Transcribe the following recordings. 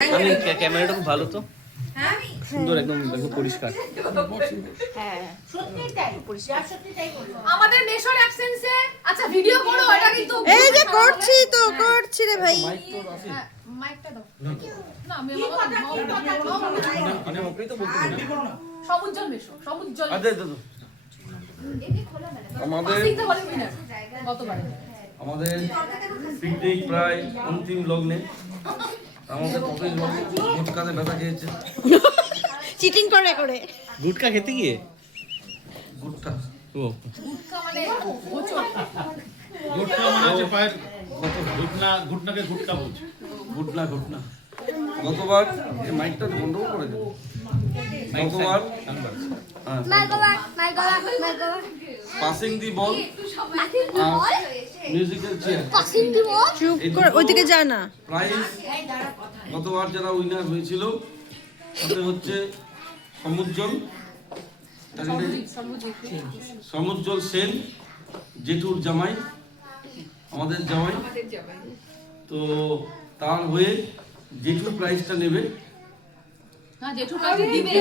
আমি ক্যামেরাটা খুব ভালো তো, সুন্দর একদম একদম পরিষ্কার। আমাদের নেশর অ্যাবসেন্সে আচ্ছা ভিডিও করো, এটা কিন্তু এই যে করছি রে ভাই। মাইকটা দাও না, আমি মানে ওকেই তো বলতে বলি। সমুজ্জ্বল নেশর, সমুজ্জ্বল আচ্ছা দাদা, আমাদের গতবারে আমাদের পিকনিক প্রায় অন্তিম লগ্নে। আমাদের কতই গুটকাতে ব্যথা খেয়েছে। চিটিং করে গুটকা খেতে গিয়ে গুটকা ও গুটকা মানে গোচর। ঘুটনা মানে হচ্ছে পায়ের ঘুটনাকে ঘুটকা বলছে। ঘুটনা গতবার এই মাইকটা বন্ধ করে দেবো। গতবার পাসিং দি বল মিউজিক্যাল চেয়ার চুপ করে ওইদিকে যা না। প্রাইজ গতবার যারা উইনার হয়েছিল তাদের হচ্ছে সমুজ্জ্বল সেন, জেঠুর জামাই, আমাদের জামাই। তো তার হয়ে জেঠু প্রাইজটা নেবে। হ্যাঁ, জেঠু কাকে দিবে?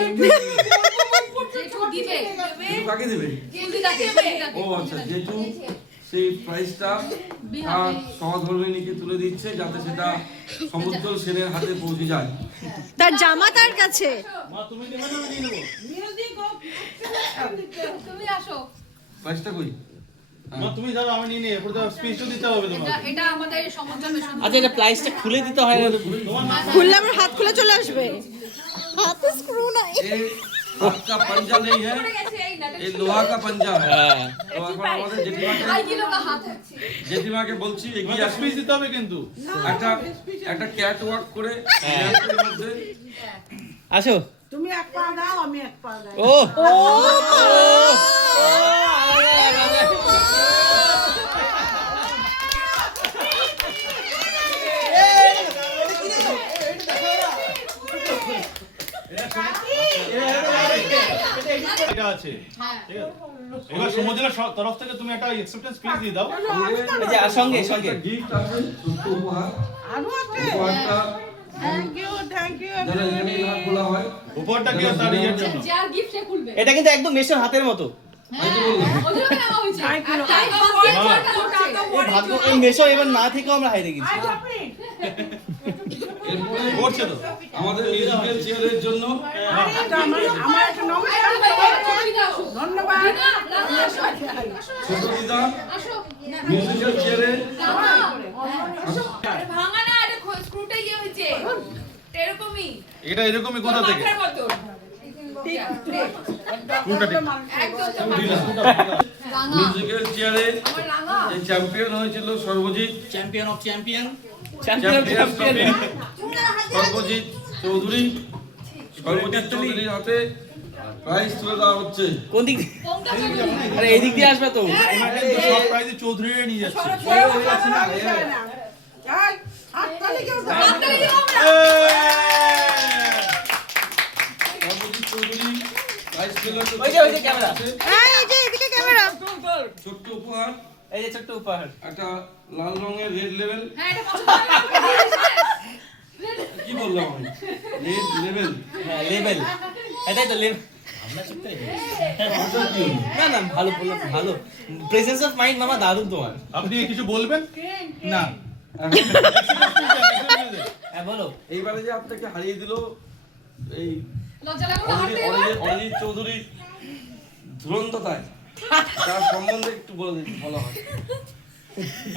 জেঠু দিবে। জেঠু কাকে দেবে? ও আচ্ছা, জেঠু সেই প্রাইজটা তার সহধর্মিণীকে তুলে দিচ্ছে যাতে সেটা সমুজ্জ্বল সেনের হাতে পৌঁছে যায়। তার জামা তার কাছে। মা তুমি নেবে না আমি নিয়ে নেব? তুমি আসো। প্রাইজটা কই? মা তুমি যাও, আমি নিয়ে নেব। এরপর তো স্পিচ দিতে হবে তোমাকে। এটা আমাদের সমুজ্জ্বল নেশর। আচ্ছা, এটা প্লাইসটা খুলে দিতে হয় না? খুললে আমার হাত খুলে চলে আসবে। হাতে স্ক্রু নাই। ये हाथ का पंजा नहीं है, ये लोहा का पंजा है। হ্যাঁ, तो এখন আমাদের ভাই কিলো का हाथ है। জেঠিমাকে বলছি এগিয়ে আসবি, স্পিচ দিতে হবে কিন্তু। একটা ক্যাট ওয়াক করে ক্যাটের মধ্যে আসো। তুমি এক পা দাও, আমি এক পা দাও। ও এটা আছে, ঠিক আছে? এবার সমুদ্রের তরফ থেকে তুমি একটা অ্যাকসেপ্টেন্স স্পিচ দিয়ে দাও। এই যে সঙ্গে সঙ্গে গিফট আছে, ছোট্ট উপহার। আরো আছে। উপহারটা থ্যাংক ইউ যারা এখানে না খোলা হয় উপরটা কি তার ইয়ের জন্য? যার গিফট সে খুলবে। এটা কিন্তু একদম নেশার হাতের মতো। ওদের নেওয়া হয়েছে। ভাগ্য এই নেশা এবার না থেকে আমরা হারিয়ে গেছি। এরপরে করছে তো। আমাদের মিউজিক্যাল চেয়ারের জন্য আমার একটা নমস্কার। ধন্যবাদ। ছোট দিদা মিউজিক্যাল চেয়ারে ভাঙা না, এটা স্ক্রুটা ইয়ে হয়েছে এরকমই। এটা এরকমই কোথা থেকে? মাথার মতন। কোনটা ঠিক? একদম রাঙা। মিউজিক্যাল চেয়ারে আমার রাঙা। যে চ্যাম্পিয়ন হয়েছিল Sarbajit champion of champion Sarbajit Chowdhury, Sarbajit চৌধুরীর হাতে প্রাইজ তুলে দেওয়া হচ্ছে। কোন দিক দিয়ে? কোনটা চলবে? আরে এই দিক দিয়ে আসবে তো। সব প্রাইজ চৌধুরীরা নিয়ে যাচ্ছে। হাততালি কেউ দাও। হাততালি দিও আমরা। সর্বজিৎ চৌধুরী প্রাইজ পেল হচ্ছে ওই যে ক্যামেরা। এই যে এদিকে ক্যামেরা। ছোট্ট উপহার, এই যে ছোট্ট উপহার। একটা লাল রঙের রেড লেভেল। হ্যাঁ, এটা পছন্দ হলো। কি বললাম আমি? Red level. হ্যাঁ, লেভেল। এটাই তো লেভেল। না না, ভালো বললো, ভালো। প্রেজেন্স অফ মাইন্ড মামা দারুণ তোমার। আপনি কিছু বলবেন না? হ্যাঁ বলো। এইবারে যে আপনাকে হারিয়ে দিল এই লজ্জা লাগলো না হাঁটতে এবার? অরিজিৎ চৌধুরী ধুরন্ধতায়, তার সম্বন্ধে একটু বলে দিতে ভালো হয়।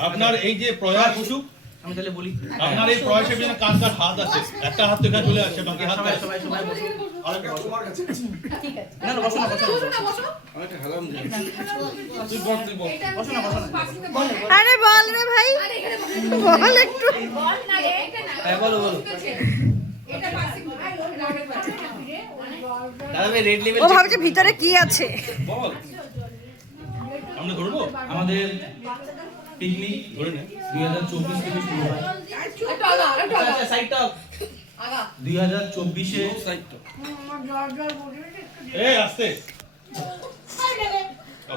আপনার এই যে প্রয়াস, আমি তাহলে বলি। আপনার এই প্রয়াসের পিছনে কার কার হাত আছে? একটা হাত তো এখানে চলে আসছে, বাকি হাত সবাই আছে। সবাই সবাই বসো। আরেকটা তোমার কাছে। না না, বসো না বসো বসো না, বসো। আমি একটা হেলাম দিই। তুই বল। বসো না বসো না। আরে বল রে ভাই, আরে এখানে বসে। বল একটু। বল না রে, এটা না। হ্যাঁ বলো বলো। এটা পাসিং এটা আগের বার। দাদা ভাই রেড লেভেল। ও ভাবছে ভিতরে কি আছে। বল। আমরা ধরবো? আমাদের পিকনিক ধরে নে। 2024 থেকে শুরু হয়। একটু আগা, একটু আগা। আচ্ছা সাইড টক। আগা। 2024 সাইটটা এই আস্তে।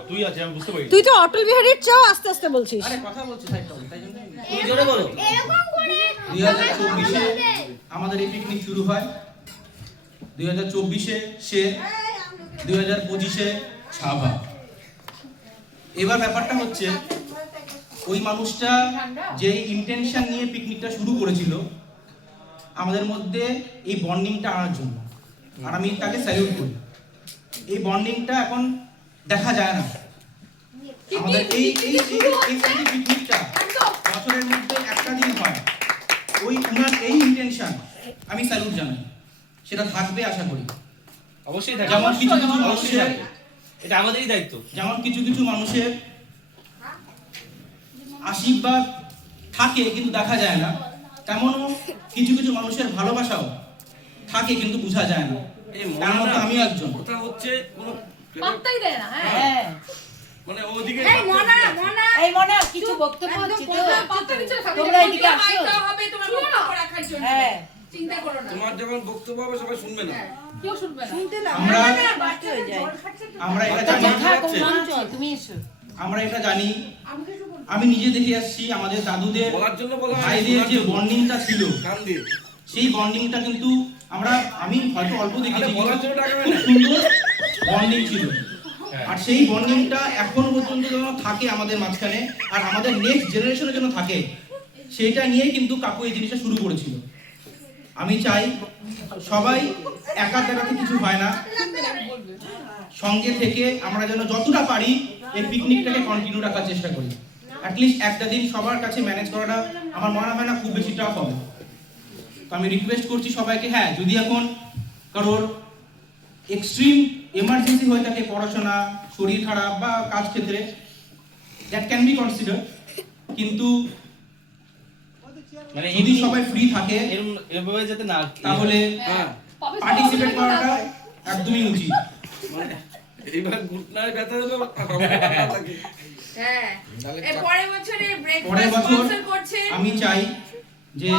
তুই আছে আমি বুঝতে পারি। তুই তো অটল বিহারীর চাও আস্তে আস্তে বলছিস। আরে কথা বলছি তাই তো, তাই জন্য তুমি জোরে বলো। 2024-এ আমাদের এই পিকনিক শুরু হয়, 2024-এ শের, 2025-এ ছাভা। এবার ব্যাপারটা হচ্ছে ওই মানুষটা যে ইন্টেনশন নিয়ে পিকনিকটা শুরু করেছিল আমাদের মধ্যে এই বন্ডিংটা আনার জন্য, আর আমি তাকে স্যালিউট করি। এই বন্ডিংটা এখন দেখা যায় না। আমাদের এই এই এই পিকনিকটা বছরের মধ্যে একটা দিন হয়, ওই উনার এই ইন্টেনশন আমি স্যালুট জানাই, সেটা থাকবে আশা করি। অবশ্যই থাকে। যেমন কিছু কিছু অবশ্যই মানুষের থাকে। এটা আমাদেরই দায়িত্ব। যেমন কিছু কিছু মানুষের আশীর্বাদ থাকে কিন্তু দেখা যায় না, তেমনও কিছু কিছু মানুষের ভালোবাসাও থাকে কিন্তু বোঝা যায় না। এই তার মধ্যে আমিও একজন। কথা হচ্ছে কোনো পাত্তাই দেয় না। হ্যাঁ হ্যাঁ মানে ওদিকে এই মনা মনা এই মনে কিছু বক্তব্য হচ্ছে তো পাত্তা দিচ্ছ না। তোমরা এদিকে আসো। পাইতে হবে তোমার বক্তব্য রাখার জন্য। হ্যাঁ চিন্তা করো না। তোমার যখন বক্তব্য হবে সবাই শুনবে না। কেউ শুনবে না। শুনতে দাও আমরা বাচ্চা হয়ে যায় আমরা এটা তো জানি, থাকো চল তুমি এসো আমরা এটা জানি, আমি নিজে দেখে আসছি আমাদের দাদুদের বলার জন্য বলা হয়, ভাইদের যে বন্ডিংটা ছিল, কান দিয়ে। সেই বন্ডিংটা কিন্তু আমি হয়তো অল্প দেখেছি, আরে বলার জন্য টাকা খুব নেই। সুন্দর বন্ডিং ছিল। আর সেই বন্ডিংটা এখনো পর্যন্ত যেন থাকে আমাদের মাঝখানে, আর আমাদের নেক্সট জেনারেশনের জন্য থাকে, সেইটা নিয়ে কিন্তু কাকু এই জিনিসটা শুরু করেছিল। আমি চাই সবাই একা দেখাতে কিছু হয় না, সঙ্গে থেকে আমরা যেন যতটা পারি এই পিকনিকটাকে কন্টিনিউ রাখার চেষ্টা করি। অ্যাটলিস্ট একটা দিন সবার কাছে ম্যানেজ করাটা আমার মনে হয় না খুব বেশি টাফ হবে। তো আমি রিকোয়েস্ট করছি সবাইকে, হ্যাঁ যদি এখন কারোর এক্সট্রিম এমার্জেন্সি হয়ে থাকে, পড়াশোনা, শরীর খারাপ বা কাজ ক্ষেত্রে, দ্যাট ক্যান বি কনসিডার, কিন্তু মানে যদি সবাই ফ্রি থাকে এভাবে যেতে না তাহলে হ্যাঁ পার্টিসিপেট করাটা একদমই উচিত। মানে এইবার ঘুটনায় ব্যথা হলো আমার লাগে। হ্যাঁ এই পরের বছরে পরের ব্রেকফাস্ট বছর স্পন্সর করছে আমি চাই যে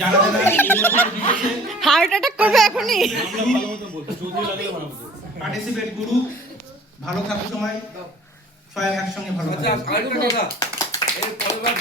যারা যারা এই বছর জিতেছে হার্ট অ্যাটাক করবে এখনই। ভালো মতো বলতে চৌধুরী লাগলে বানাবো। পার্টিসিপেট করুক, ভালো থাকুক, সময় সবাই একসঙ্গে ভালো আচ্ছা থাকুক। আরেকটা কথা, এই পরের বার